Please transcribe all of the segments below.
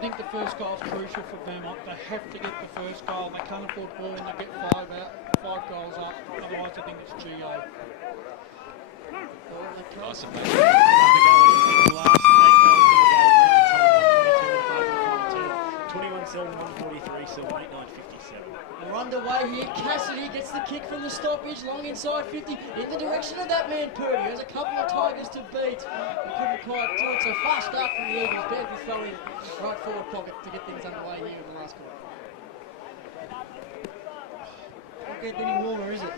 think the first goal is crucial for Vermont. They have to get the first goal. They can't afford ball and they get five goals up. Otherwise, I think it's GA. Nice and big. The last 8 goals of the game. Rnd12 22 in the 21-7, 143, 7, 8, 9, 57. We're underway here. Cassidy gets the kick from the stoppage, long inside 50, in the direction of that man Purdy. There's a couple of Tigers to beat. He couldn't quite do it, so fast start from the Eagles. Badly throwing right forward pocket to get things underway here in the last quarter. Not getting any warmer, is it?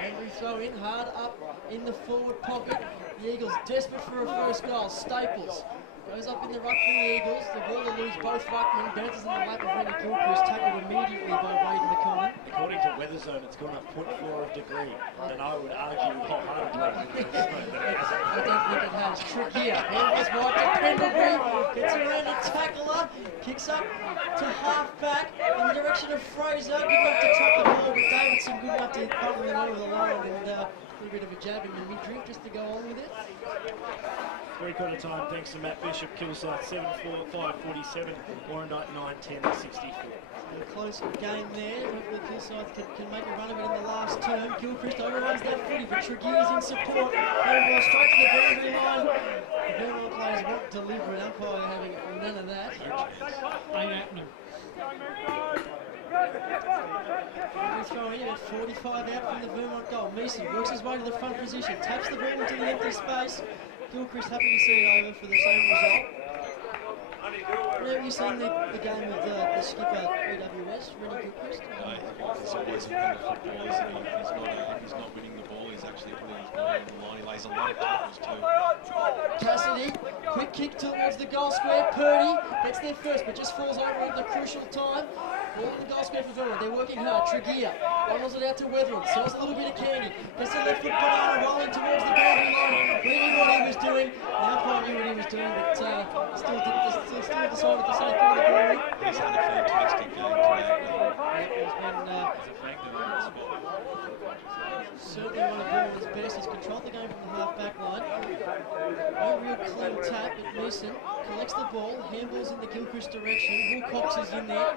Angry throw in, hard up in the forward pocket. The Eagles desperate for a first goal. Staples goes up in the ruck for the Eagles. The ball to lose both ruckmen. Bounces in the lap of Randy Gilchrist, tackled immediately by Wade McCollum. According to Weather Zone, it's gone up 0.4 of degree. And I would argue wholeheartedly. I don't think it has. Trick here. Handles wide to Pendlebury. Gets around a tackler. Kicks up to half back in the direction of Fraser. Good enough to trap the ball, but Davidson good enough to bubble it over the line and a little bit of a jab in the mid-drink just to go on with it. 3/4 time, thanks to Matt Bishop. Kilsyth 7-4-5-47. Warrandyte 9-10-64. A close game there. Hopefully Kilsyth can make a run of it in the last term. Gilchrist overruns that footy, but Tregear's in support. Handball straight to the boundary line. The Vermont players won't deliver it. Umpire having none of that. Ain't happening. We're throwing at 45 out from the Vermont goal. Meeson works his way to the front position, taps the ball into the empty space. Gilchrist happy to see it over for the same result. Have you seen the game with the skipper EWS, Rennie Gilchrist? No, he's always a winner football, isn't he? If he's not winning the ball, he's actually putting his ball on the line. He lays a lot of tackles too. Cassidy, quick kick towards the goal square. Purdy gets there first, but just falls over at the crucial time. Ball in the goal square for Vermont. They're working hard. Tregear bundles it out to Weatherill. Sells a little bit of candy. Gets the left foot banana rolling towards the boundary line. He knew what he was doing. The umpire knew what he was doing, but still decided to say for the glory. He's had a fantastic game today. He's been certainly one of Vermont's best. He's controlled the game from the half-back line. No real clean tap, but Meeson collects the ball, handballs in the Gilchrist direction. Will Cox is in there.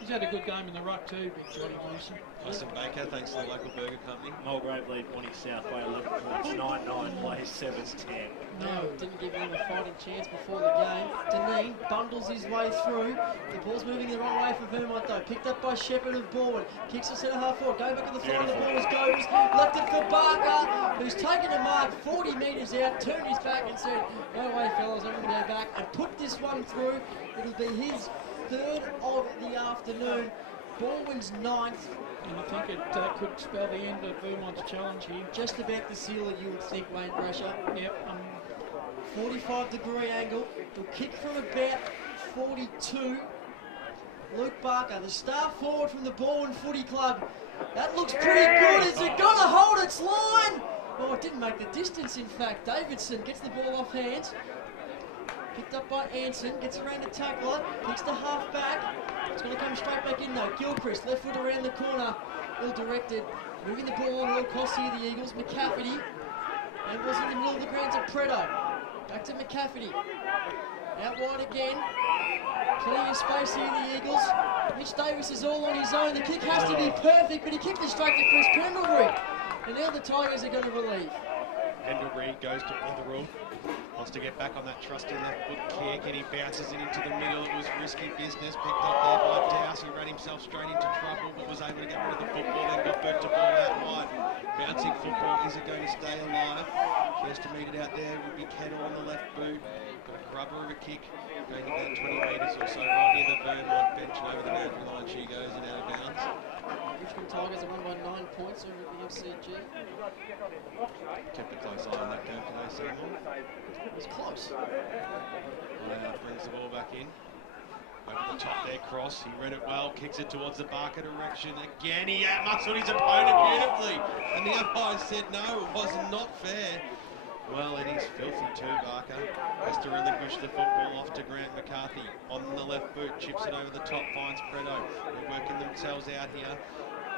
He's had a good game in the ruck too, Big Johnny Gleeson. Austin Baker, thanks to the local burger company. Mulgrave lead Bonnie South by 11 points, 9-9, plays 7-10. No, didn't give him a fighting chance before the game. Deneen bundles his way through. The ball's moving the wrong way for Vermont though. Picked up by Shepherd of Balwyn. Kicks the centre half forward. Going back to the floor. The ball was Goes. Left it for Barker, who's taken a mark 40 metres out, turned his back and said, no way fellas, I'm going to go back and put this one through. It'll be his third of the afternoon. Balwyn's ninth. And I think it could spell the end of Vermont's challenge here. Just about the seal that you would think, Wayne Brasher. Yep. 45-degree angle. He'll kick from about 42. Luke Barker, the star forward from the Balwyn Footy Club. That looks pretty good. Is it going to hold its line? Oh, it didn't make the distance, in fact. Davidson gets the ball off hands. Picked up by Anson, gets around the tackler, kicks to half back. It's going to come straight back in though. Gilchrist, left foot around the corner, ill-directed. Moving the ball on all costs here, the Eagles. McCafferty, and was in the middle of the ground to Preto. Back to McCafferty. Out wide again. Plenty of space here, the Eagles. Mitch Davis is all on his own. The kick has to be perfect, but he kicked it straight to Chris Pendlebury. And now the Tigers are going to relieve. Pendlebury goes to Wetherell. Wants to get back on that trusty left foot kick and he bounces it into the middle. It was risky business, picked up there by Dowse. He ran himself straight into trouble but was able to get rid of the football, then got back to ball out wide. Bouncing football, is it going to stay alive? First to meet it out there would be Kettle on the left boot. Got a grubber of a kick, going about 20 metres or so, right near the Vermont bench and over the boundary line she goes and out of bounds. Richmond Tigers are won by 9 points over at the MCG. Kept a close eye on that game today, Seymour. It was close. Brings the ball back in. Over the top there, cross. He read it well, kicks it towards the Barker direction. Again, he outmuscled his opponent beautifully. And the umpire said no, it was not fair. Well, and he's filthy too, Barker. Has to relinquish the football off to Grant McCarthy. On the left boot, chips it over the top, finds Preto. They're working themselves out here.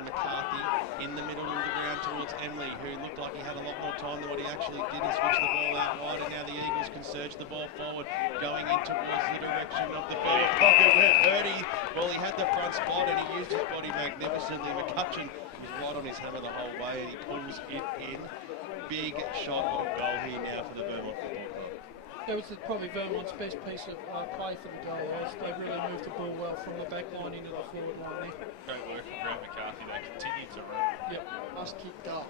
McCarthy in the middle of the ground towards Emily, who looked like he had a lot more time than what he actually did. He switched the ball out wide, and now the Eagles can surge the ball forward, going in towards the direction of the forward pocket where Purdy, well, he had the front spot and he used his body magnificently. McCutcheon was right on his hammer the whole way, and he pulls it in. Big shot on goal here now for the Vermont Football Club. That was probably Vermont's best piece of play for the day, as they really moved the ball well from the back line into the forward line there. Great work from Grant McCarthy. They continue to run. Yep, must kick goal.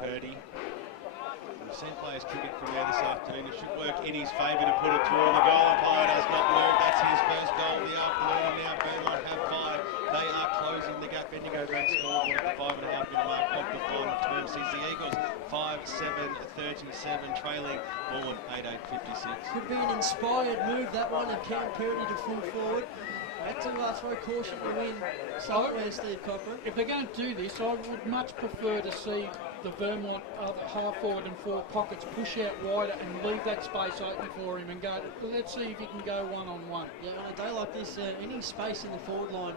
Purdy. We've seen players kick it from there this afternoon. It should work in his favour to put it through. The goal umpire does not move. That's his first goal of the afternoon, and now Vermont have 5. They are closing the gap. Bendigo Bank scoreboard at the 5.5-minute mark of the final term sees the Eagles 5-7-37 trailing Balwyn 8-8-56. Could be an inspired move, that one, of Cam Purdy to full forward. Had to throw caution to win somewhere, Steve Cochran. If they're going to do this, I would much prefer to see the Vermont half forward and forward pockets push out wider and leave that space open for him and go, let's see if he can go one-on-one. Yeah, on a day like this, any space in the forward line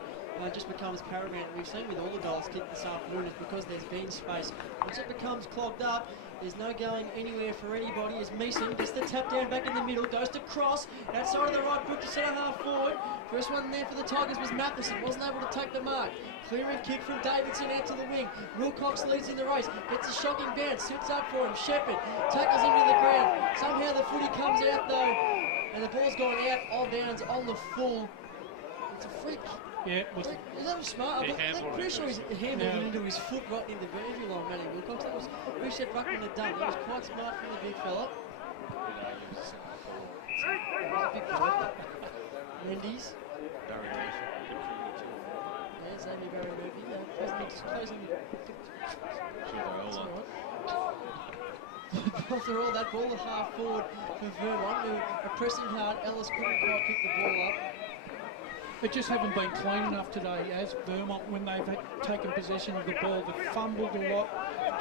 just becomes paramount. We've seen with all the goals kicked this afternoon, it's because there's been space. Once it becomes clogged up, there's no going anywhere for anybody as Meeson gets the tap down back in the middle, goes to cross, outside of the right boot to centre half forward. First one there for the Tigers was Matheson, wasn't able to take the mark. Clearing kick from Davidson out to the wing. Wilcox leads in the race, gets a shocking bounce, sits up for him. Shepherd tackles him to the ground. Somehow the footy comes out though, and the ball's gone out of bounds on the full. It's a freak. Yeah, was That was smart. I'm pretty sure he's handled Yeah. into his foot right in the boundary line, Matty Wilcox. That was Richard Ruckman had done. That was quite smart from the big fella. Big fella. Wendy's. Yeah, Xavier Barry Murphy. Closing. That's all right. After all, that ball, the half forward for Vermont, who are pressing hard. Ellis couldn't quite pick the ball up. They just haven't been clean enough today, as Vermont, when they've taken possession of the ball. They've fumbled a lot,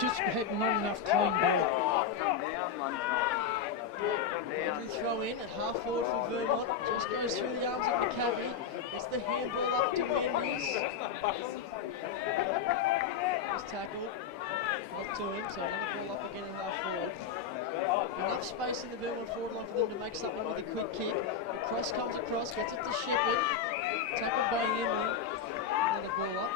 just had not enough clean ball. Every throw in at half forward for Vermont, just goes through the arms of McCaffrey. It's the handball up to Wendy's. He's tackled, not to him, so another ball up again at half forward. Enough space in the Vermont forward line for them to make something with a quick kick. The cross comes across, gets it to Shepherd. Tackled by Emily. Another ball up.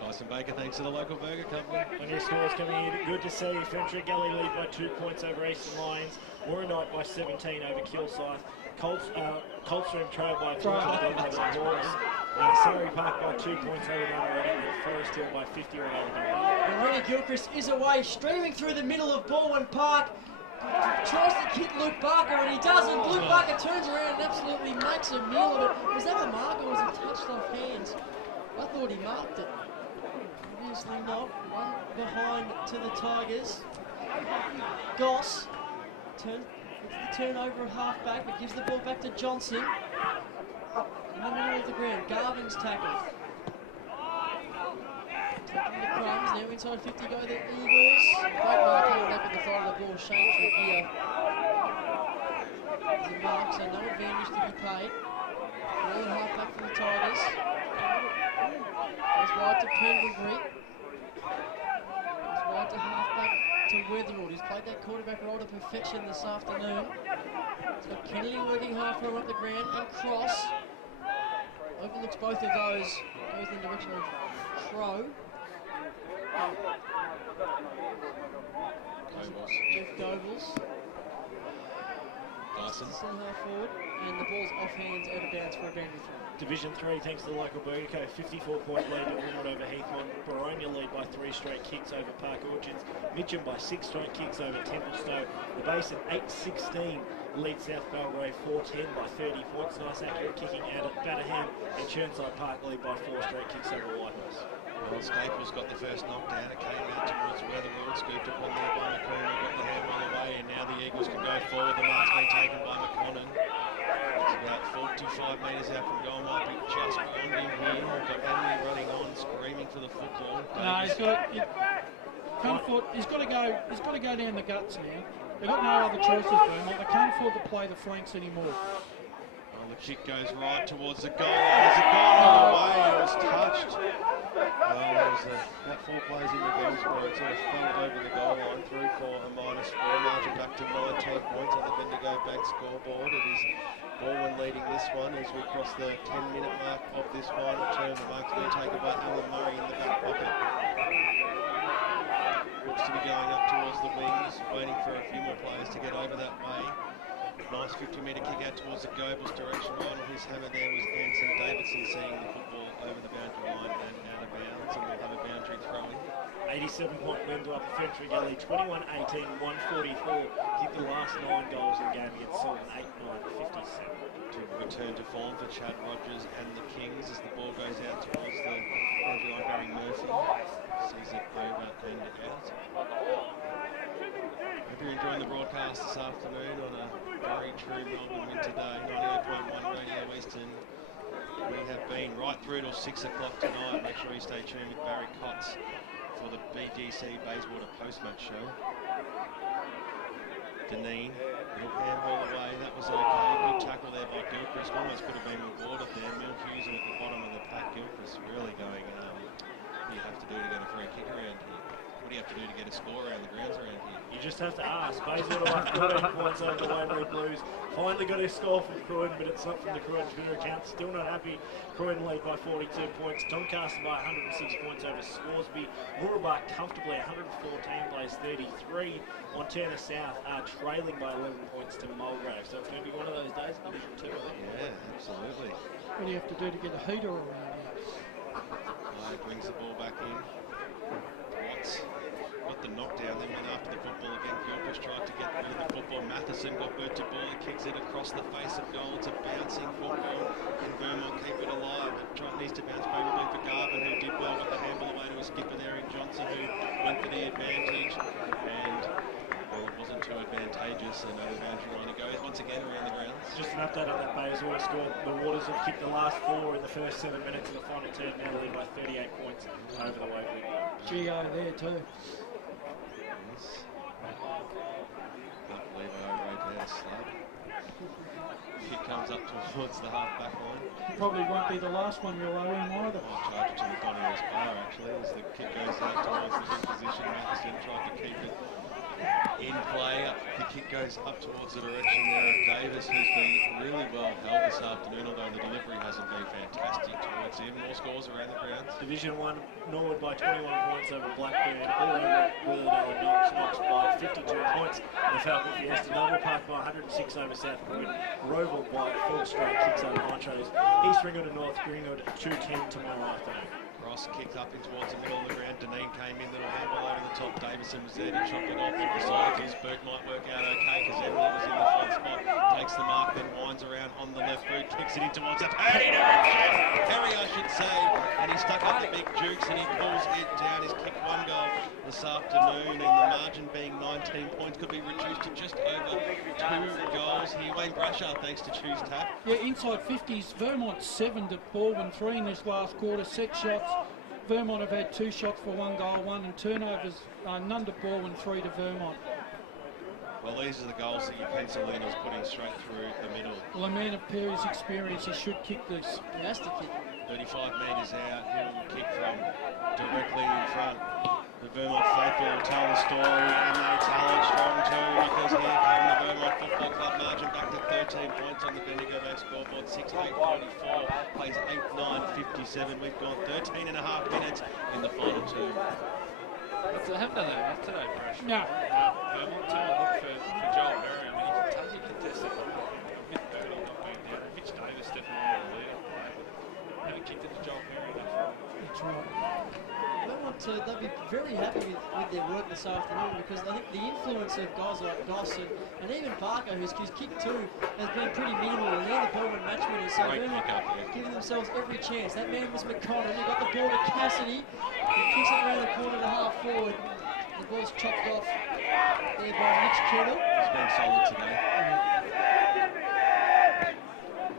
Tyson Baker, thanks to the local burger company. Plenty of scores coming in. Good to see. Ferntree Gully lead by 2 points over Eastern Lions. Warranite by 17 over Kilsyth. Colstrom trail by 3 over Hawks. Surrey Park by 2 points over Running, and Forest Hill by 51 over Newman. And Rennie Gilchrist is away, streaming through the middle of Balwyn Park. Tries to kick Luke Barker and he doesn't. Luke Barker turns around and absolutely makes a meal of it. Was that a mark or was he touched off hands? I thought he marked it. Obviously not. One behind to the Tigers. Goss gets the turnover at half-back, but gives the ball back to Johnson. In the middle of the ground, Garvin's tackled. Taking the crumbs, now inside 50 go the Eagles. Great mark coming back at the side of the ball, Shane Tregear. There's a mark, so no advantage to be paid. Ball half back for the Tigers. Goes wide to Pendlebury. Goes wide to half back to Weatherall. He's played that quarterback role to perfection this afternoon. So Kennedy working half from up the ground and cross. Overlooks both of those. Goes in the direction of Crow. Jeff Goebbels. Dyson. Centre half forward. And the ball's off hands, out of bounds for a boundary throw. Division 3, thanks to the local Burger Co. 54-point lead at Warranite over Heathmont. Baronia lead by 3 straight kicks over Park Orchards. Mitcham by 6 straight kicks over Templestowe. The Basin 8-16 leads South Balray 4-10 by 30 points. Nice accurate kicking out at Batterham. And Churnside Park lead by 4 straight kicks over Whitehorse. Well, Staples got the first knockdown. It came out towards Weatherall, scooped up on there by McCormick, got the handball away, and now the Eagles can go forward. The mark's been taken by McConnon. It's about 45 metres out from goal. Might be just beyond him here. We've got Emily running on, screaming for the football. No, he's got to go down the guts now. They've got no other choices, Vermont. They can't afford to play the flanks anymore. The kick goes right towards the goal line. There's a goal on the way. It was touched. Well, there was about 4 plays in the goal score. It sort of fell over the goal line through for a -4 margin back to 19 points on the Bendigo Bank scoreboard. It is Balwyn leading this one as we cross the 10-minute mark of this final term. The mark's been taken by Alan Murray in the back pocket. Looks to be going up towards the wings, waiting for a few more players to get over that way. Nice 50-metre kick out towards the Goebbels direction line. His hammer there was Anson Davidson seeing the football over the boundary line and out of bounds, and we'll have a boundary throw-in. 87-point win to Upper Fenchurch Gully, 21-18, 144. Kicked the last 9 goals in the game against Silverton, 8-9, 57. To return to form for Chad Rogers and the Kings as the ball goes out towards the boundary line. Barry Murphy sees it over and out. Hope you're enjoying the broadcast this afternoon on a very true Melbourne winter day. 98.1 Radio Eastern. We have been right through till 6 o'clock tonight. Make sure you stay tuned with Barry Cotts for the BGC Bayswater post-match show. Deneen, little handball away, that was okay. Good tackle there by Gilchrist. Almost could have been rewarded there. Mill Hughes at the bottom of the pack. Gilchrist really going, what do you have to do to get a free kick around here? What do you have to do to get a score around the grounds around here? You just have to ask. Bayswater won 14 points over the Waverley Blues. Finally got a score from Croydon, but it's not from the Croydon Twitter account. Still not happy. Croydon lead by 42 points. Doncaster by 106 points over Scoresby. Moorabah comfortably 114 plays 33. Montana South are trailing by 11 points to Mulgrave. So it's going to be one of those days in Division 2, I think. Yeah, absolutely. What do you have to do to get a heater around here? Brings the ball back in. Watts got the knockdown, then went after the football again. Gilchrist tried to get rid of the football. Matheson got Bert to ball. He kicks it across the face of goal. It's a bouncing football. And Vermont keep it alive. It needs to bounce favorably for Garvin, who did well. Got the handball away to a skipper there in Johnson, who went for the advantage. And well, it wasn't too advantageous. Another boundary line to go once again around the grounds. Just an update on that Bayswater score. The Waters have kicked the last 4 in the first 7 minutes of the final term. Now lead by 38 points over the Waverley. GO there too. Yes. Can't believe it over 8 hours slab. Kick comes up towards the half-back line. Probably won't be the last one you'll owe him either. I'll charge it to the Donny's bar actually as the kick goes out towards the good position. Matheson tried to keep it in play. The kick goes up towards the direction there of Davis, who's been really well held this afternoon, although the delivery hasn't been fantastic towards him. More scores around the grounds. Division 1, Norwood by 21 points over Blackburn. All over Willowdale and Knox by 52 points. The Falcon Fiesta, Noble Park by 106 over South Croydon. Roval by 4 straight kicks over Montrose. East Ringwood and North Greenwood 2-10 tomorrow afternoon. Ross kicked up in towards the middle of the ground. Deneen came in, little handball over the top. Davison was there to chop it off. The side of his Burke might work out okay because Emily was in the front spot. Takes the mark, then winds around on the left boot, kicks it in towards a Perry I should say. And he stuck up the big jukes and he pulls it down. He's kicked 1 goal this afternoon, and the margin being 19 points could be reduced to just over 2 goals here. Wayne Brasher, thanks to Choose Tap. Yeah, inside 50s, Vermont 7 to Balwyn 3 in this last quarter. 6 shots. Vermont have had 2 shots for 1 goal, 1, and turnovers none to Balwyn, 3 to Vermont. Well, these are the goals that you pencil in as putting straight through the middle. Well, a man of Perry's experience, he should kick this. He has to kick. 35 metres out, he'll kick from directly in front. The Vermont faithful will tell the story, and they tell it strong too, because here come the Vermont Football Club, margin back to 13 points on the Bendigo Bank scoreboard, 6-8-44, plays 8-9-57. We've gone 13 and a half minutes in the final term. I haven't done that enough today, Brash. No. Vermont too, I look for Joel Berry. I mean, you can tell you contested with Berry not being there. Mitch Davis definitely the leader. Haven't kicked it to Joel Berry enough. That's right. They'll be very happy with their work this afternoon, because I think the influence of guys like Goss and even Barker, who's kicked 2, has been pretty minimal, and they're the Balwyn match winners, so Vermont giving themselves every chance. That man was McConnell. He got the ball to Cassidy. He kicks it around the corner to half forward. The ball's chopped off there by Mitch Kettle. He's been solid today.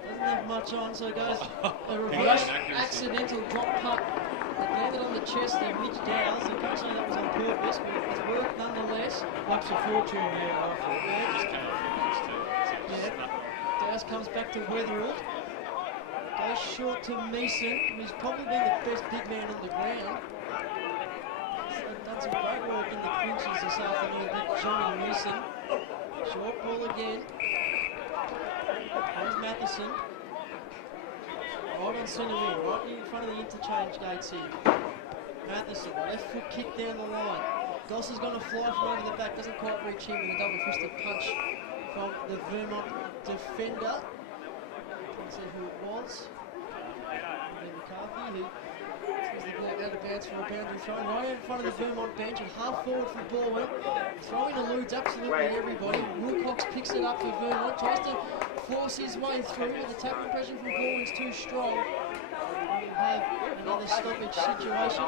Doesn't have much on, so it goes a reverse accidental drop puck. It landed on the chest there, Mitch Dowles. I can't say that was on purpose, but it's worked nonetheless. Looks a fortune there after. Just came off the bench too. So Yeah. Dowles comes back to Weatherall. Goes short to Mason, who's probably been the best big man on the ground. He's done some great work in the clinches this afternoon, but Johnny Mason. Short ball again. Here's Matheson. Right on centre wing, right in front of the interchange gates here. Matheson, left foot kick down the line. Goss is going to fly from over the back, doesn't quite reach him with a double-fisted punch from the Vermont defender. Can't see who it was. McCarthy, who sees the ball out of bounds for a boundary throw. Right in front of the Vermont bench and half forward from Balwyn. Throwing eludes absolutely everybody. Wilcox picks it up for Vermont, tries to force his way through, but the tackling pressure from Balwyn's too strong. We'll have another stoppage situation.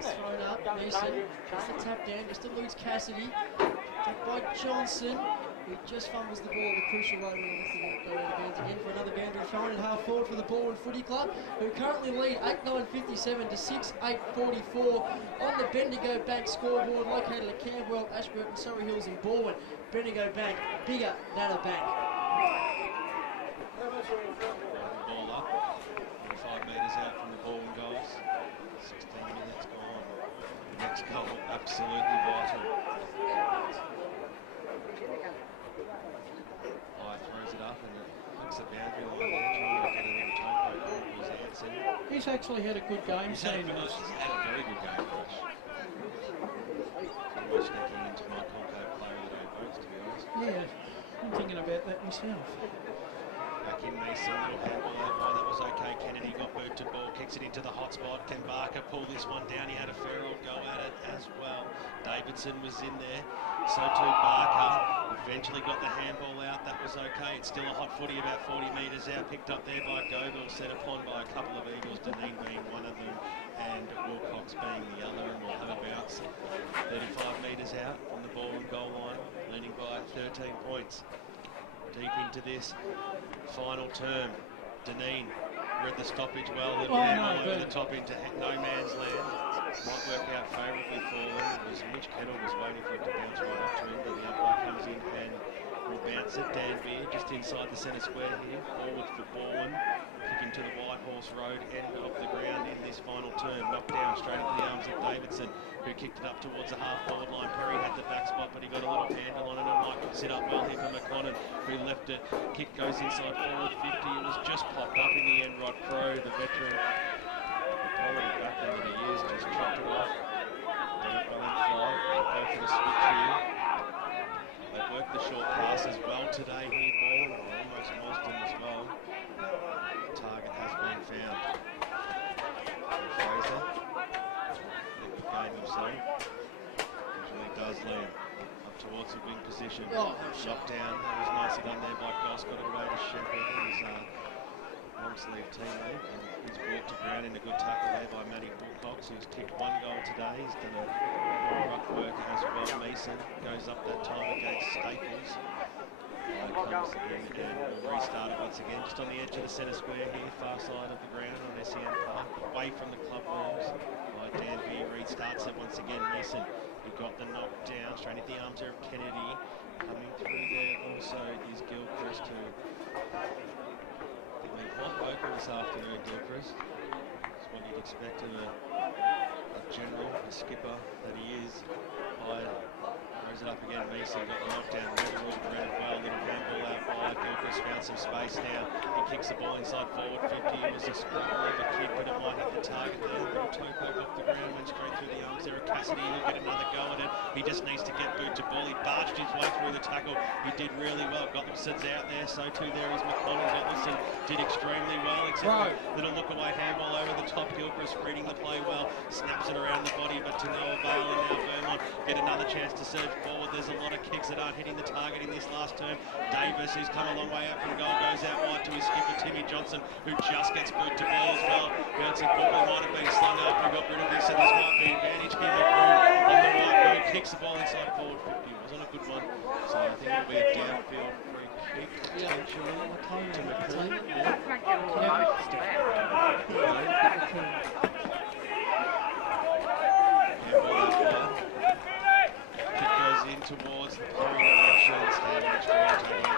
Thrown up, Mason gets the tap down, just eludes Cassidy. Tapped by Johnson, who just fumbles the ball at the crucial moment. He needs to get it go out of bounds again for another boundary thrown in half forward for the Balwyn Footy Club, who currently lead 8-9-57 to 6-8-44 on the Bendigo Bank scoreboard, located at Camberwell, Ashburton, Surrey Hills and Balwyn. Bendigo Bank, bigger than a bank. Ball up, 5 metres out from the Balwyn goals. 16 minutes gone. The next goal, absolutely vital. High throws it up and it hooks the boundary line there, trying to get it in toe poke. Was Anson. He's actually had a good game, He's had a Sanders. very good game, Josh. Almost sneaking into my Conco player of the day votes, to be honest. Yeah, I'm thinking about that myself. Back in Mason, little handball that way, that was okay. Kennedy got moved to ball, kicks it into the hot spot. Can Barker pull this one down? He had a fair old go at it as well. Davidson was in there, so too Barker. Eventually got the handball out, that was okay. It's still a hot footy about 40 metres out, picked up there by Goble, set upon by a couple of Eagles, Deneen being one of them and Wilcox being the other, and we'll have a bounce 35 metres out from the ball and goal line, leading by 13 points. Deep into this final term, Deneen read the stoppage well, little handball over the top into no man's land. Might work out favourably for them. It was Mitch Kettle was waiting for it to bounce right up to him, but the umpire comes in and will bounce it. Dan Beer just inside the centre square here, forward for Balwyn, kicking to the White Horse Road end of the ground in this final term. Knocked down straight into the arms of Davidson, who kicked it up towards the half-forward line. Perry had the back spot, but he got a little handle on it, and Mike could sit up well here for McConnon, who left it. Kick goes inside forward 50. It was just popped up in the end. Rod Crow, the veteran, the quality back into the years, just chopped it off. Let it well in flight. Go for the switch here. They worked the short pass as well today here, Balwyn, or almost Mosden as well. The target has been found. Fraser, in the game himself, usually does lean up towards the wing position. Shot down, that was nicely done there by Goss, got it away to Shepherd, his long-sleeve teammate, and he's brought to ground in a good tackle there by Matty Wilcox, who's kicked 1 goal today. He's done a rough work as well. Mason goes up that time against Staples. Comes in and will restart it once again, just on the edge of the centre square here, far side of the ground on SEN Park, away from the club rooms. By Danby, restarts it once again. Mason, who got the knock down, straight into the arms there of Kennedy. Coming through there also is Gilchrist, who I think we've quite vocal this afternoon, Gilchrist. That's what you'd expect of a general, a skipper that he is. Throws it up again, Mason got the knockdown, Weatherwood ran it well, little handball out wide, Gilchrist found some space now, he kicks the ball inside forward 50, it was a scrabble of a kick, but it might hit the target there, little toe poke off the ground, went straight through the arms there of Cassidy, he'll get another go at it, he just needs to get boot to ball, he barged his way through the tackle, he did really well, Gottliebsen's out there, so too there is McConnell. Gottliebsen did extremely well, except for a little look away handball over the top, Gilchrist reading the play well, snaps it around the body, but to no avail, and now Vermont get another chance to surge forward. There's a lot of kicks that aren't hitting the target in this last term. Davis, who's come a long way out from goal, goes out wide to his skipper Timmy Johnson, who just gets boot to ball as well. Bouncing football might have been slung up and got rid of this, so this might be advantage here. McCrew on the right goal, kicks the ball inside forward 50. It wasn't a good one, so I think it'll be a downfield free kick potentially to McCrew. In towards the Perry direction, standing straight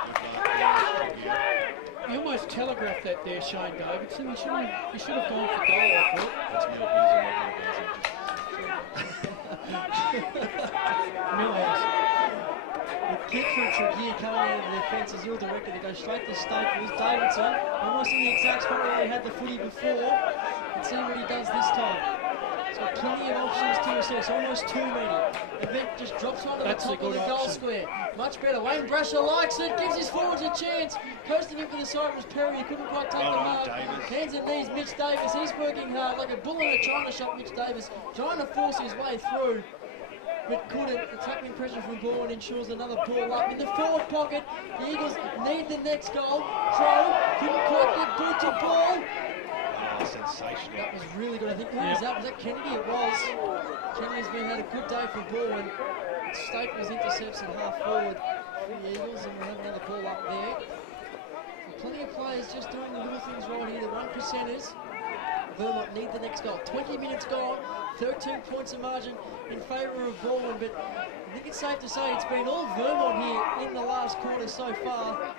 almost telegraphed that there, Shane Davidson. He should have gone for goal, I thought. That's Mill Millhouse. The kick from Tregear coming out of the defence is ill-directed to go straight to Staples. Davidson, almost in the exact spot where he had the footy before. Let's see what he does this time. He's got plenty of options to assess, almost too many. Event just drops onto the top of the goal square. Much better. Wayne Brasher likes it, gives his forwards a chance. Coasting in for the side was Perry, he couldn't quite take the mark. Hands and knees, Mitch Davis. He's working hard like a bull in a china shop, Mitch Davis, trying to force his way through. But couldn't. The tackling pressure from Balwyn ensures another ball up in the forward pocket. The Eagles need the next goal. Crow couldn't quite get boot to ball. Oh, sensational. That was really good. I think who was that? Was that Kennedy? It was. Kennedy's had a good day for Balwyn. Staples intercepts in half forward for the Eagles, and we'll have another ball up there. So plenty of players just doing the little things right here. The 1%ers. Vermont need the next goal. 20 minutes gone, 13 points of margin in favour of Balwyn, but I think it's safe to say it's been all Vermont here in the last quarter so far.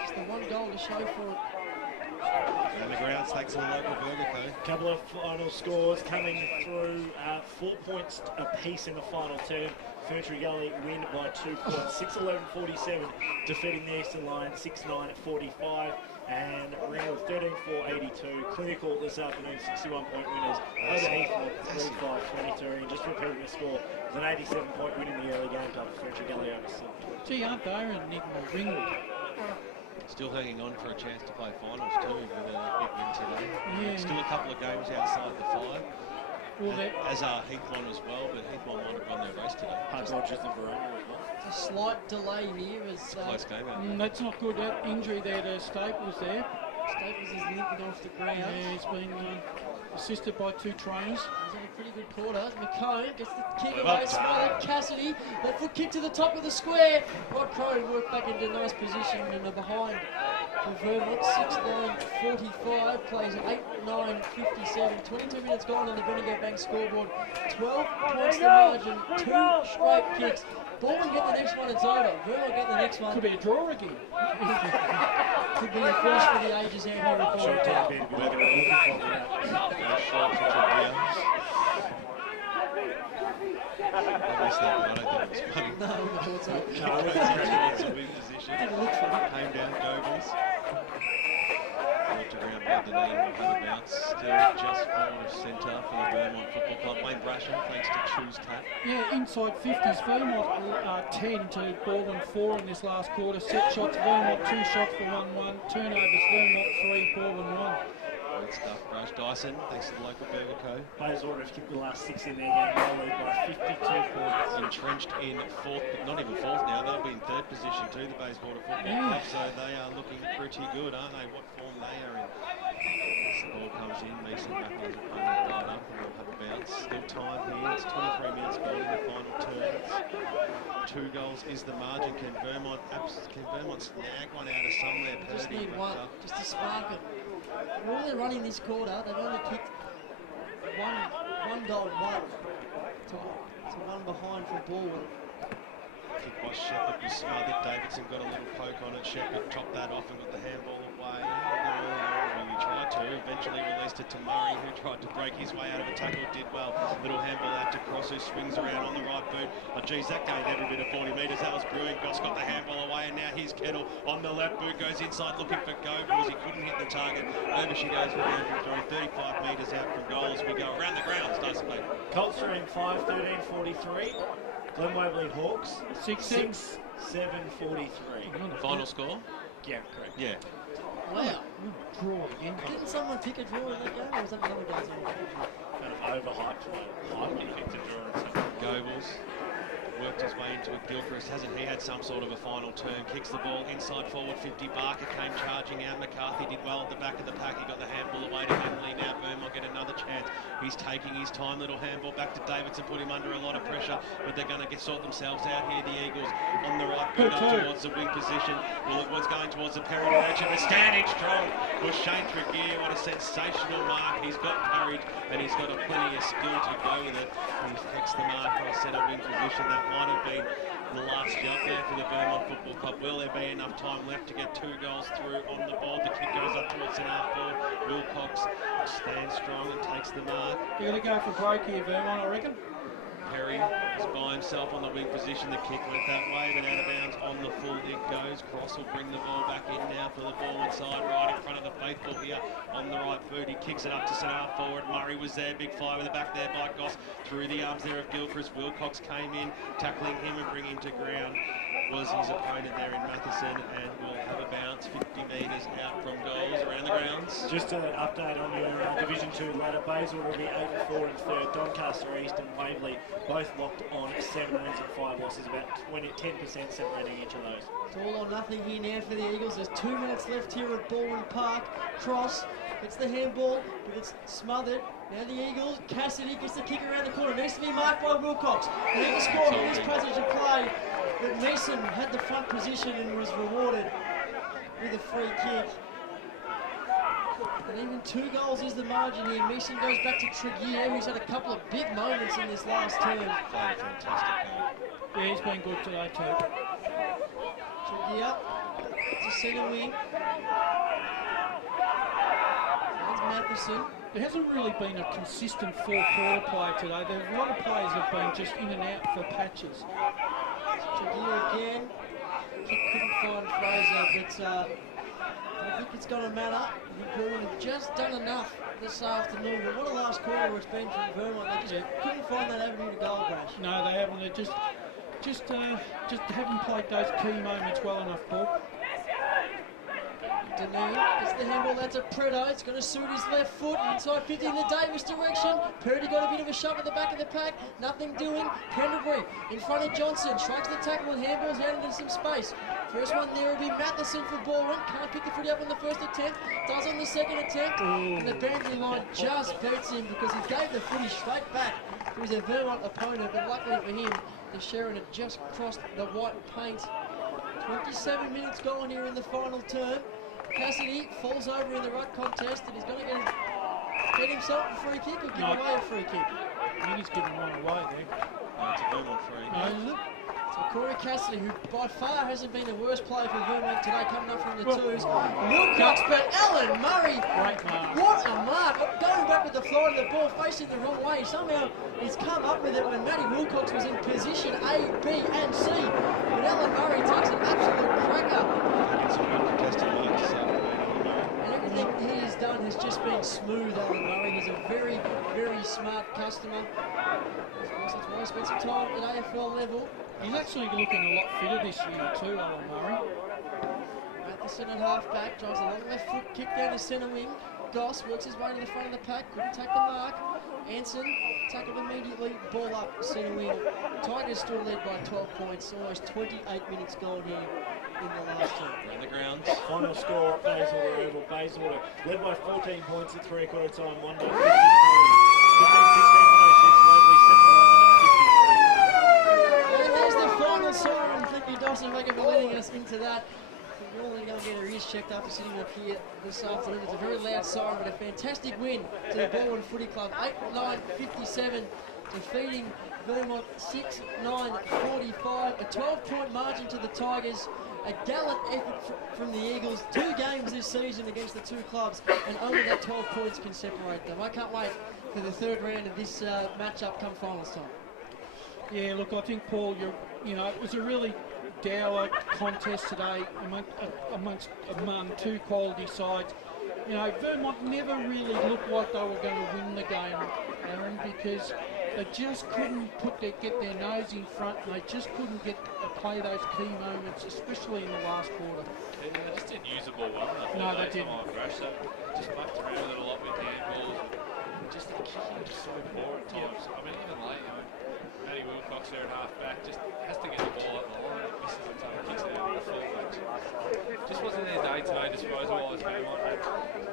Just the one goal to show for it. And the grounds thanks to the local Burger Co. Couple of final scores coming through, 4 points apiece in the final term. Ferntree Gully win by 2 points, 6-11-47, defeating the Eastern Lions 6-9-45. And Rnd12 13-4-82. Clinical this afternoon, 61-point winners over Heathmont 35-22. And just repeating the score, it was an 87-point win in the early game club for Ferntree Gully over Sydney. Gee, aren't they in Nickmore Ringwood? Still hanging on for a chance to play finals too with a big win today. Yeah. Still a couple of games outside the 5. Well, As are Heathmont as well, but Heathmont might have won their race today. Park Rogers and Verona as well. It's a slight delay here as Close game out. that's not good. That injury there to Staples there. Staples is limping off the ground. Yeah, he's been assisted by 2 trainers. He's had a pretty good quarter. McCone gets the kick away, Smiley Cassidy. That foot kick to the top of the square. Rod Crow worked back into a nice position and a behind for Vermont. 6-9-45, plays at 8-9-57. 22 minutes gone on the Bendigo Bank scoreboard. 12 points to margin, 2 straight kicks. Balwyn get the next one, it's over. Vermont get the next one. Could be a draw again. Could be a finish for the ages out here at Sure, Balwyn. be what they were looking for there. Those short to Tregear. I missed that, but I don't think it was funny. No, I thought so. It's a win position. Didn't look for it. Came down Gobles. Knocked around by the knee and had a bounce. Still just forward of centre for the Vermont Football Club. Wayne Brasher, thanks to Choose Tat. Yeah, inside 50s. Vermont 10 to Balwyn 4 in this last quarter. Set shots, Vermont 2 shots for 1-1. Turnovers, Vermont 3, Balwyn 1. Great stuff, Raj Dyson, thanks to the local Burger Co. Players order have kicked the last 6 in their game, they'll lead by 52 points. Entrenched in 4th, but not even 4th now, they'll be in 3rd position too, the Bayswater Football Club, so they are looking pretty good, aren't they? What form they are in. As the ball comes in, Mason back on his opponent right up, and they'll have a bounce. Still time here, it's 23 minutes gone in the final turns. 2 goals is the margin. Can Vermont snag one out of somewhere? Just need one, just to spark it. All they're running this quarter, they've only kicked one goal, to one behind for Balwyn. Kick by Shepherd was smothered. Davidson got a little poke on it. Shepherd chopped that off and got the handball away. Really tried to. Eventually released it to Murray, who tried to break his way out of a tackle. Did well. Little handball out to Cross, who swings around on the right boot. Oh, geez, that gave every bit of 40 metres. That was brilliant. Goss got the handball away, and now here's Kettle on the left boot. Goes inside looking for Gobles. He couldn't hit the target. Over she goes for boundary throw. 35 metres out from goal as we go around the grounds. Nice play. Colts are in 5-13-43. Glen Waverley Hawks 6-6. 7-43. Final score? Yeah, correct. Yeah. Wow. Draw again. Didn't someone pick a draw in that game, or was that another game? Kind of overhyped. Hyped and picked a draw. Gobles worked his way into it. Gilchrist, hasn't he had some sort of a final turn? Kicks the ball inside forward 50. Barker came charging out. McCarthy did well at the back of the pack. He got the handball away to Henley. Now Vermont get another chance. He's taking his time. Little handball back to Davidson. Put him under a lot of pressure, but they're going to sort themselves out here. The Eagles on the right boot up towards the wing position. Well, it was going towards the Perry direction, but standing strong was Shane Tregear. What a sensational mark. He's got courage and he's got plenty of skill to go with it. He fixed the mark on a centre wing position. That might have been the last jump there for the Vermont Football Club. Will there be enough time left to get 2 goals through on the board? The kick goes up towards centre half forward. Wilcox stands strong and takes the mark. You're going to go for broke here, Vermont, I reckon. Perry is by himself on the wing position. The kick went that way, but out of bounds on the full it goes. Cross will bring the ball back in now for the Balwyn side, right in front of the faithful here on the right foot. He kicks it up to centre half forward. Murray was there, big fly with the back there by Goss. Through the arms there of Gilchrist. Wilcox came in, tackling him and bringing him to ground. Was his opponent there in Matheson, and will have a bounce 50 metres out from goals around the grounds. Just an update on your Division 2 ladder. Bayswater will be 8-4 in third. Doncaster East and Waverley both locked on 7 wins and 5 losses, about 10% separating each of those. It's all or nothing here now for the Eagles. There's 2 minutes left here at Balwyn Park. Cross, it's the handball, but it's smothered. Now the Eagles, Cassidy gets the kick around the corner. Needs to be marked by Wilcox. He had to score in this passage of play, but Mason had the front position and was rewarded with a free kick. And even 2 goals is the margin here. Mason goes back to Tregear, who's had a couple of big moments in this last term. Fantastic. Yeah, he's been good today too. Tregear, it's a centre wing. That's Matheson. There hasn't really been a consistent 4-quarter play today. There's a lot of players have been just in and out for patches. Tregear again. Kick couldn't find Fraser, but I think it's going to matter. I think Vermont have just done enough this afternoon. But what a last quarter it's been from Vermont. They just couldn't find that avenue to goal, Brash. No, they haven't. They just haven't played those key moments well enough, Paul. Deneen gets the handball, that's a Preto. It's going to suit his left foot inside 50 in the Davis direction. Purdy got a bit of a shove at the back of the pack, nothing doing. Pendlebury in front of Johnson, strikes the tackle and handballs out into some space. First one there will be Matheson for Balwyn. Can't pick the footy up on the first attempt, does on the second attempt. And the boundary line just beats him because he gave the footy straight back to his Vermont opponent, but luckily for him, the Sharon had just crossed the white paint. 27 minutes gone here in the final term. Cassidy falls over in the ruck contest and he's going to get himself a free kick or give away a free kick. I think he's giving one away there. No, it's a Vermont free. No, look. So Corey Cassidy, who by far hasn't been the worst player for Vermont today, coming up from the twos. Wilcox, but Alan Murray, Great mark. what a mark. Going back with the fly of the ball, facing the wrong way. Somehow he's come up with it when Matty Wilcox was in position A, B and C. But Alan Murray takes an absolute cracker. It's a good contested mark, so And everything he has done has just been smooth, Alan Murray. He's a very, very smart customer. Of course, that's why he spent some time at AFL level. He's actually looking a lot fitter this year too, Alan Murray. At the centre half back, drives a long left foot kick down the centre wing. Goss works his way to the front of the pack, couldn't take the mark. Anson tackled immediately, ball up centre wing. Tigers still lead by 12 points, almost 28 minutes gone here in the last term. around the grounds. Final score at Bayswater Oval. Bayswater led by 14 points at 3/4 time, won by 53. 15-16, 106, Waverley 7-11 And there's the final siren. Thank you, Dawson Vega, for letting us into that. We're normally going to get our ears checked after sitting up here this afternoon. It's a very loud siren, but a fantastic win to the Balwyn Footy Club. 8-9-57, defeating Vermont 6-9-45. A 12-point margin to the Tigers. A gallant effort from the Eagles. 2 games this season against the 2 clubs, and only that 12 points can separate them. I can't wait for the third round of this matchup come finals time. Yeah, look, I think, Paul, it was a really dour contest today among 2 quality sides. Vermont never really looked like they were going to win the game, Aaron, because they just couldn't get their nose in front, and they just couldn't play those key moments, especially in the last quarter. Yeah, they just didn't use the ball well enough. No, they didn't. Rush, so just mucked around with it a lot with handballs. Just the kicking was so poor at times. I mean, even late, Matty Wilcox there at half back just has to get the ball up the line. Misses a ton of kicks it out of the full match. Just wasn't their day today, disposal-wise, Vermont. And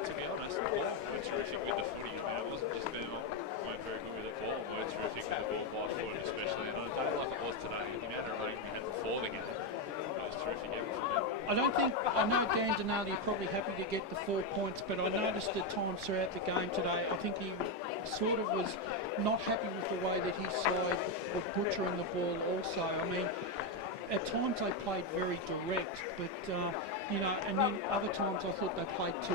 to be honest, the ball were terrific with the footy. It wasn't just Vermont weren't very good with the ball. They were terrific with the ball by foot, especially. And I don't like it was today. The amount of rain we had before the game, it was terrific effort from them. I know Dan Denali are probably happy to get the 4 points, but I noticed at times throughout the game today, I think he sort of was not happy with the way that his side were butchering the ball also. I mean, at times they played very direct, but you know, and then other times I thought they played too